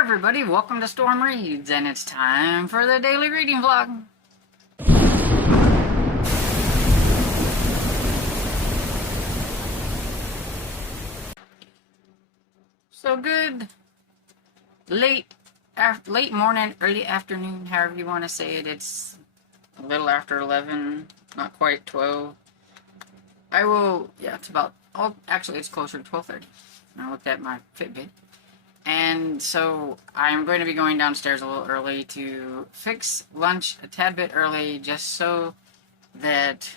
everybody, welcome to Storm Reads, and it's time for the daily reading vlog. So good late morning, early afternoon, however you want to say it. It's a little after 11, not quite 12. It's about, actually it's closer to 12:30. I looked at my Fitbit. And so I'm going to be going downstairs a little early to fix lunch a tad bit early, just so that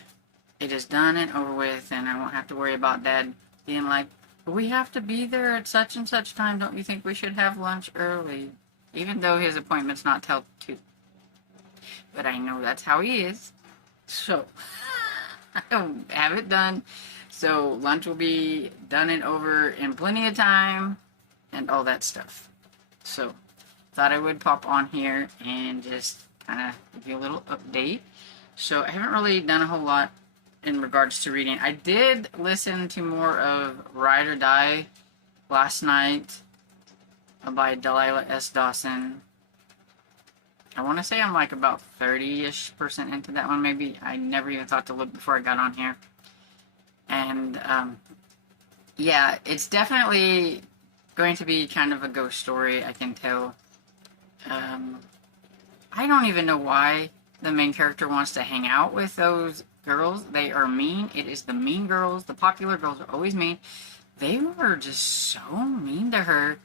it is done and over with, and I won't have to worry about Dad being like, we have to be there at such and such time. Don't you think we should have lunch early? Even though his appointment's not till 2. But I know that's how he is. So I'll have it done. So lunch will be done and over in plenty of time. And all that stuff. So, thought I would pop on here and just kind of give you a little update. So, I haven't really done a whole lot in regards to reading. I did listen to more of Ride or Die last night by Delilah S. Dawson. I want to say I'm like about 30-ish% into that one, maybe. I never even thought to look before I got on here. And, yeah, it's definitely going to be kind of a ghost story, I can tell. I don't even know why the main character wants to hang out with those girls. They are mean. It is the mean girls. The popular girls are always mean. They were just so mean to her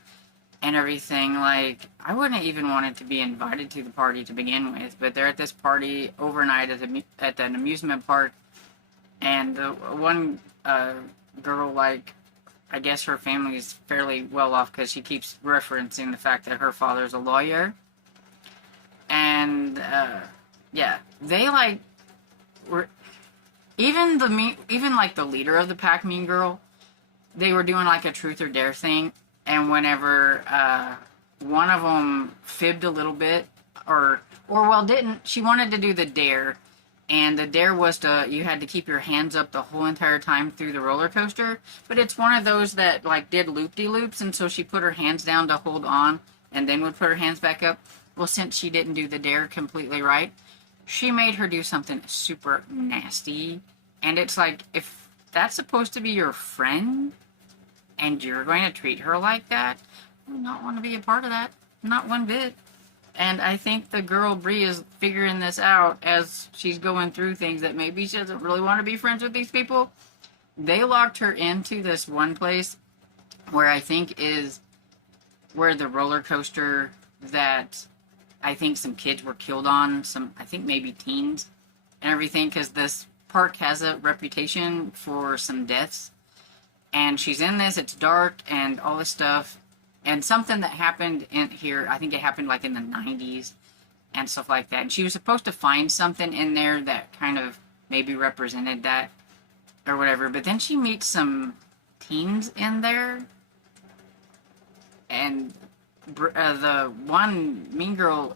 and everything. Like, I wouldn't even wanted to be invited to the party to begin with, but they're at this party overnight at an amusement park, and the one girl, like, I guess her family is fairly well off because she keeps referencing the fact that her father's a lawyer. And, yeah, they, like, were, even like, the leader of the pack, Mean Girl, they were doing, like, a truth or dare thing. And whenever, one of them fibbed a little bit, didn't, she wanted to do the dare. And the dare was you had to keep your hands up the whole entire time through the roller coaster. But it's one of those that, like, did loop-de-loops, and so she put her hands down to hold on, and then would put her hands back up. Well, since she didn't do the dare completely right, she made her do something super nasty. And it's like, if that's supposed to be your friend, and you're going to treat her like that, I would not want to be a part of that. Not one bit. And I think the girl, Bree, is figuring this out as she's going through things that maybe she doesn't really want to be friends with these people. They locked her into this one place where I think is where the roller coaster that I think some kids were killed on, I think maybe teens and everything, because this park has a reputation for some deaths. And she's in this, it's dark and all this stuff. And something that happened in here, I think it happened like in the 90s and stuff like that. And she was supposed to find something in there that kind of maybe represented that or whatever. But then she meets some teens in there. And the one mean girl,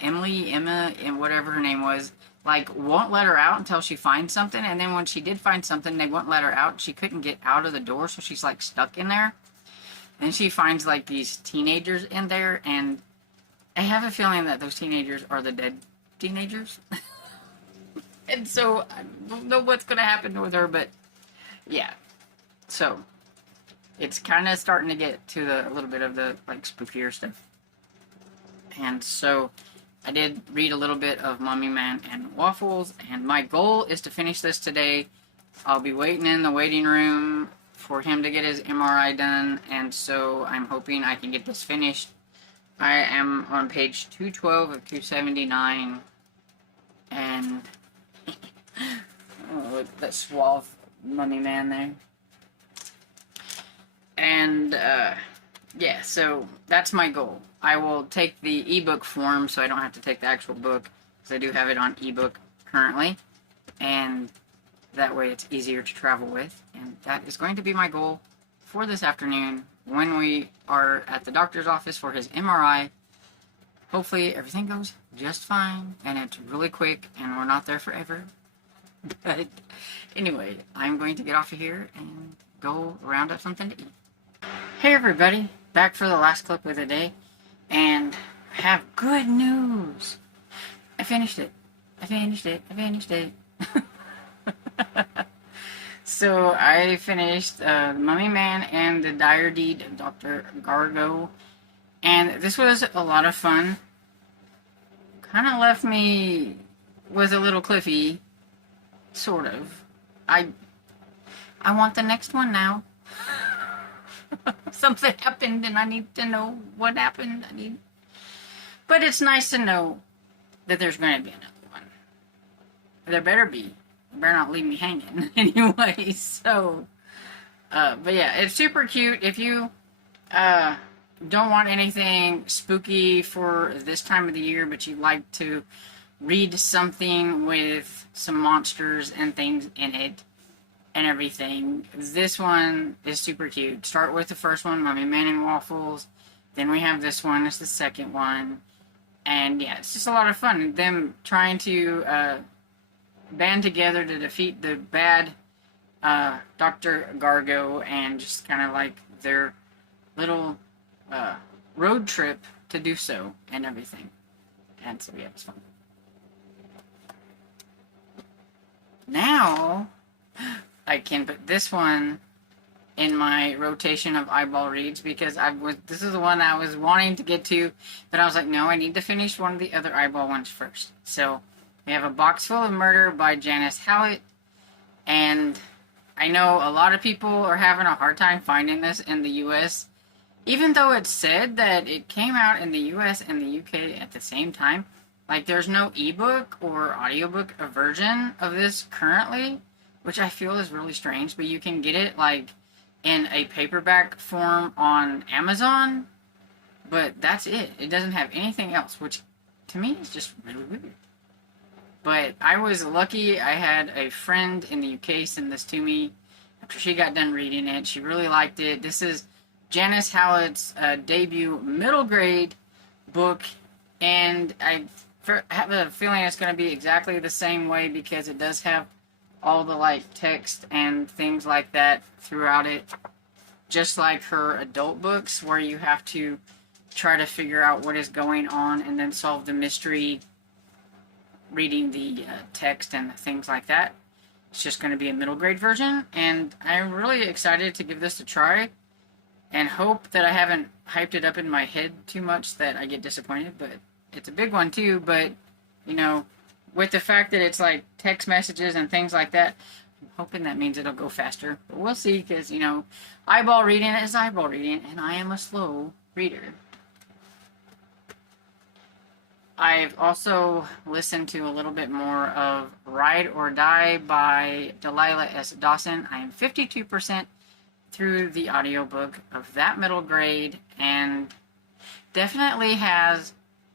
Emma, and whatever her name was, like, won't let her out until she finds something. And then when she did find something, they wouldn't let her out. She couldn't get out of the door, so she's, like, stuck in there. And she finds, like, these teenagers in there, and I have a feeling that those teenagers are the dead teenagers. And so, I don't know what's going to happen with her, but, yeah. So, it's kind of starting to get to a little bit of the, like, spookier stuff. And so, I did read a little bit of Mummy Man and Waffles, and my goal is to finish this today. I'll be waiting in the waiting room for him to get his MRI done, and so I'm hoping I can get this finished. I am on page 212 of 279, and oh, look at that suave Mummy Man there. And, yeah, so that's my goal. I will take the ebook form so I don't have to take the actual book, because I do have it on ebook currently, and that way it's easier to travel with. And that is going to be my goal for this afternoon when we are at the doctor's office for his MRI. Hopefully everything goes just fine and it's really quick and we're not there forever. But anyway, I'm going to get off of here and go round up something to eat. Hey everybody, back for the last clip of the day. And I have good news. I finished it. I finished it. I finished it. So I finished Mummy Man and the Dire Deed of Dr. Gargo. And this was a lot of fun. Kind of left me with a little cliffy. Sort of. I want the next one now. Something happened and I need to know what happened. But it's nice to know that there's going to be another one. There better be. They better not leave me hanging anyway. So, but yeah, it's super cute. If you don't want anything spooky for this time of the year, but you like to read something with some monsters and things in it and everything, this one is super cute. Start with the first one, Mummy Man and Waffles. Then we have this one, it's the second one. And yeah, it's just a lot of fun. Them trying to band together to defeat the bad Dr. Gargo, and just kind of like their little road trip to do so and everything. And so yeah, it's fun. Now I can put this one in my rotation of eyeball reads, because this is the one I was wanting to get to, but I was like, no, I need to finish one of the other eyeball ones first. So we have A Box Full of Murder by Janice Hallett, and I know a lot of people are having a hard time finding this in the US, even though it said that it came out in the US and the UK at the same time. Like, there's no ebook or audiobook version of this currently, which I feel is really strange, but you can get it, like, in a paperback form on Amazon, but that's it. It doesn't have anything else, which to me is just really weird. But I was lucky. I had a friend in the UK send this to me after she got done reading it. She really liked it. This is Janice Hallett's debut middle grade book, and I have a feeling it's going to be exactly the same way, because it does have all the like text and things like that throughout it, just like her adult books, where you have to try to figure out what is going on and then solve the mystery reading the text and things like that. It's just going to be a middle grade version, and I'm really excited to give this a try and hope that I haven't hyped it up in my head too much that I get disappointed. But it's a big one too, but you know, with the fact that it's like text messages and things like that, I'm hoping that means it'll go faster. But we'll see, because, you know, eyeball reading is eyeball reading, and I am a slow reader. I've also listened to a little bit more of Ride or Die by Delilah S. Dawson. I am 52% through the audiobook of that middle grade, and definitely has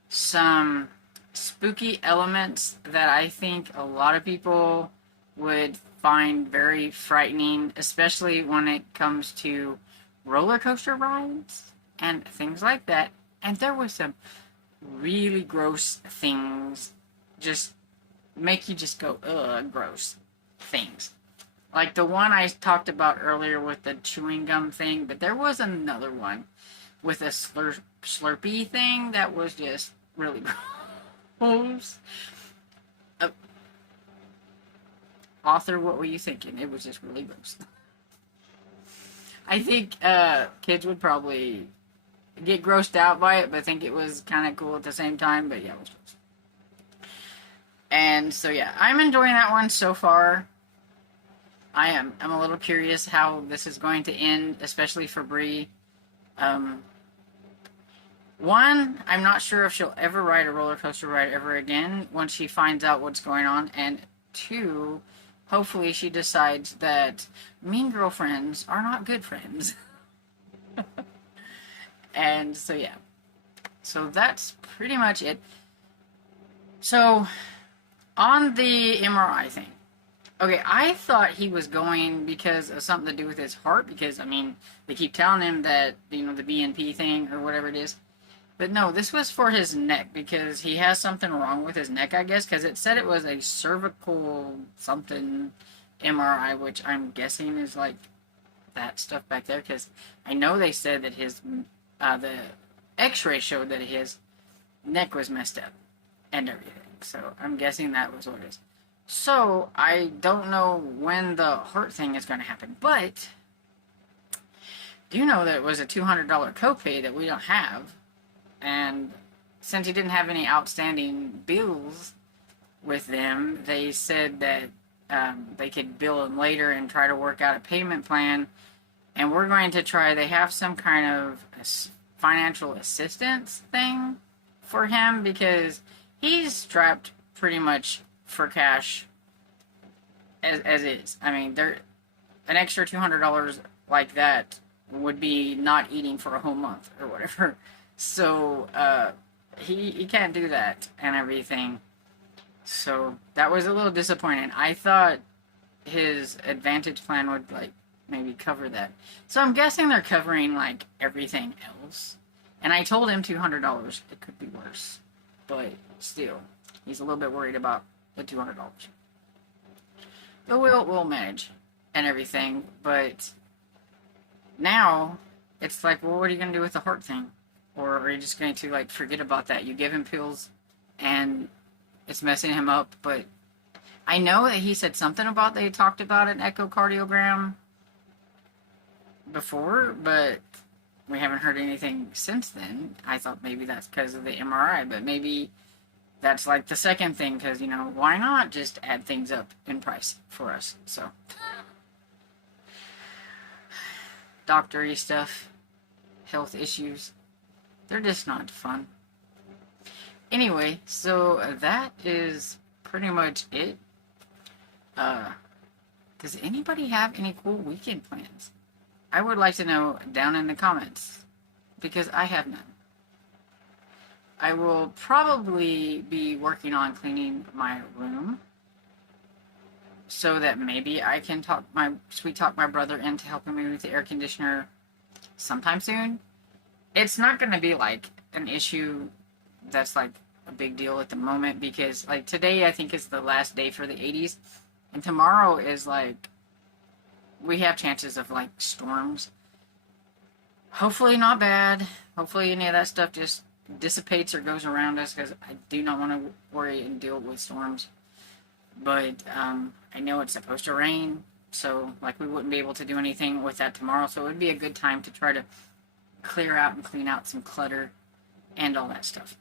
some spooky elements that I think a lot of people would find very frightening, especially when it comes to roller coaster rides and things like that. And there was some really gross things, just make you just go, ugh, gross things. Like the one I talked about earlier with the chewing gum thing, but there was another one with a slurpee thing that was just really gross. Author, what were you thinking? It was just really gross. I think kids would probably get grossed out by it, but think it was kind of cool at the same time. But yeah, it was gross. And so yeah, I'm enjoying that one so far. I'm a little curious how this is going to end, especially for Bree. One, I'm not sure if she'll ever ride a roller coaster ride ever again once she finds out what's going on. And two, hopefully she decides that mean girlfriends are not good friends. And so yeah. So that's pretty much it. So, on the MRI thing. Okay, I thought he was going because of something to do with his heart, because, I mean, they keep telling him that, you know, the BNP thing or whatever it is. But no, this was for his neck, because he has something wrong with his neck, I guess, because it said it was a cervical something MRI, which I'm guessing is like that stuff back there, because I know they said that his, the x-ray showed that his neck was messed up and everything. So I'm guessing that was what it is. So I don't know when the heart thing is going to happen, but do you know that it was a $200 copay that we don't have? And since he didn't have any outstanding bills with them, they said that they could bill him later and try to work out a payment plan. And we're going to try, they have some kind of financial assistance thing for him because he's strapped pretty much for cash as is. I mean, an extra $200 like that would be not eating for a whole month or whatever. So he can't do that and everything. So that was a little disappointing. I thought his Advantage plan would like maybe cover that. So I'm guessing they're covering like everything else. And I told him $200. It could be worse, but still, he's a little bit worried about the $200. But we'll manage and everything. But now it's like, well, what are you gonna do with the heart thing? Or are you just going to like forget about that? You give him pills, and it's messing him up. But I know that he said something about they talked about an echocardiogram before, but we haven't heard anything since then. I thought maybe that's because of the MRI, but maybe that's like the second thing, because, you know, why not just add things up in price for us? So, doctor-y stuff, health issues, they're just not fun. Anyway, so that is pretty much it. Does anybody have any cool weekend plans? I would like to know down in the comments, because I have none. I will probably be working on cleaning my room so that maybe I can talk my brother into helping me with the air conditioner sometime soon. It's not going to be like an issue that's like a big deal at the moment, because like today I think is the last day for the 80s, and tomorrow is like we have chances of like storms. Hopefully not bad. Hopefully any of that stuff just dissipates or goes around us, because I do not want to worry and deal with storms. But I know it's supposed to rain, so like we wouldn't be able to do anything with that tomorrow, so it would be a good time to try to clear out and clean out some clutter and all that stuff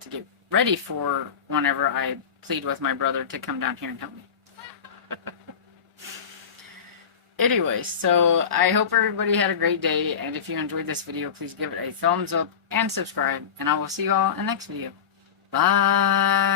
to get ready for whenever I plead with my brother to come down here and help me. Anyway, so I hope everybody had a great day, and if you enjoyed this video, please give it a thumbs up and subscribe, and I will see you all in the next video. Bye!